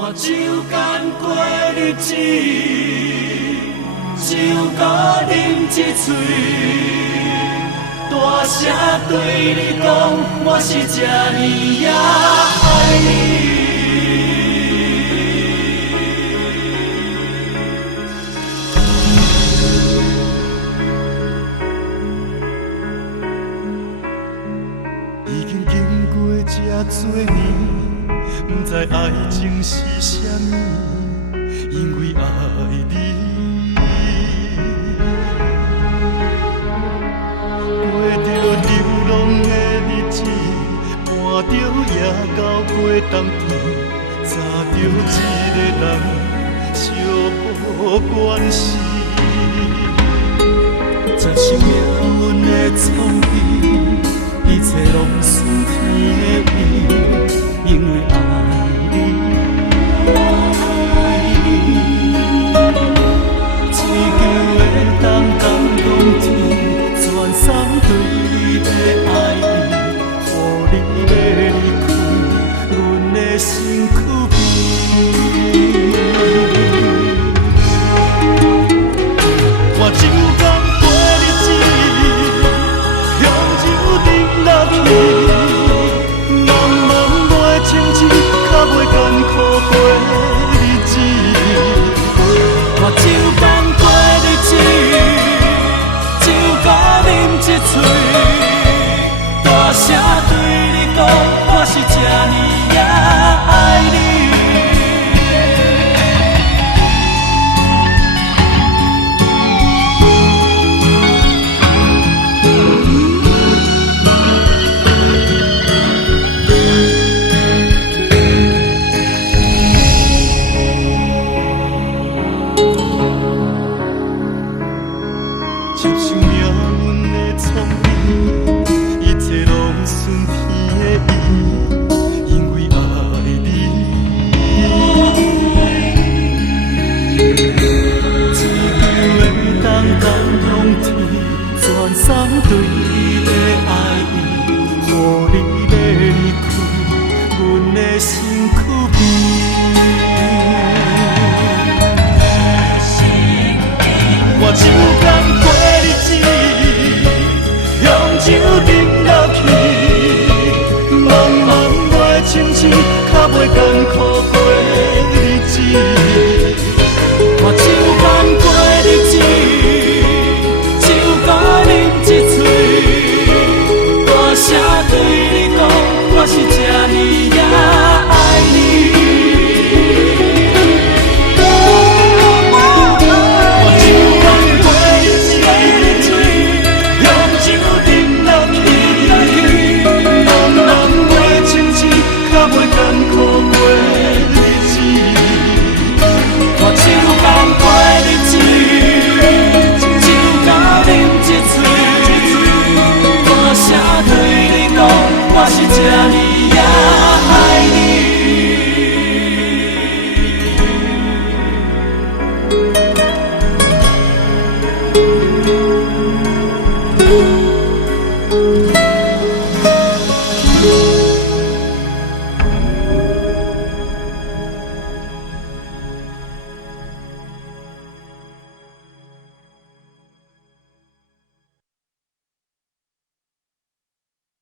看酒干过日子，酒甲啉一醉。大声对你讲，我是这呢呀爱你。已经经过这多年，不知爱情是啥物，因为爱你。过着流浪的日子，伴着夜到过冬天，早着一个人相互关心。这是命运的创治，一切拢顺天的意，因为爱你。只求会当感动天，全送对你的爱意，予你要离开，阮的身躯边。看酒干过日子，用酒饮落去，茫茫袂清醒，较袂艰苦过日子。看酒干过日子，酒甲啉一醉，大声对你讲，我是这呢呀爱你。接受命运的创治，一切拢顺天的意，因为爱你。只求会当感动天，全送对你的爱意，予你要离开，阮的身躯边。我酒干过日子，用酒饮落去，茫茫袂清醒，较袂艰苦过日子。看酒干过日子，酒甲啉一醉，大声对你讲，我是这呢呀爱你。我是这呢呀爱你。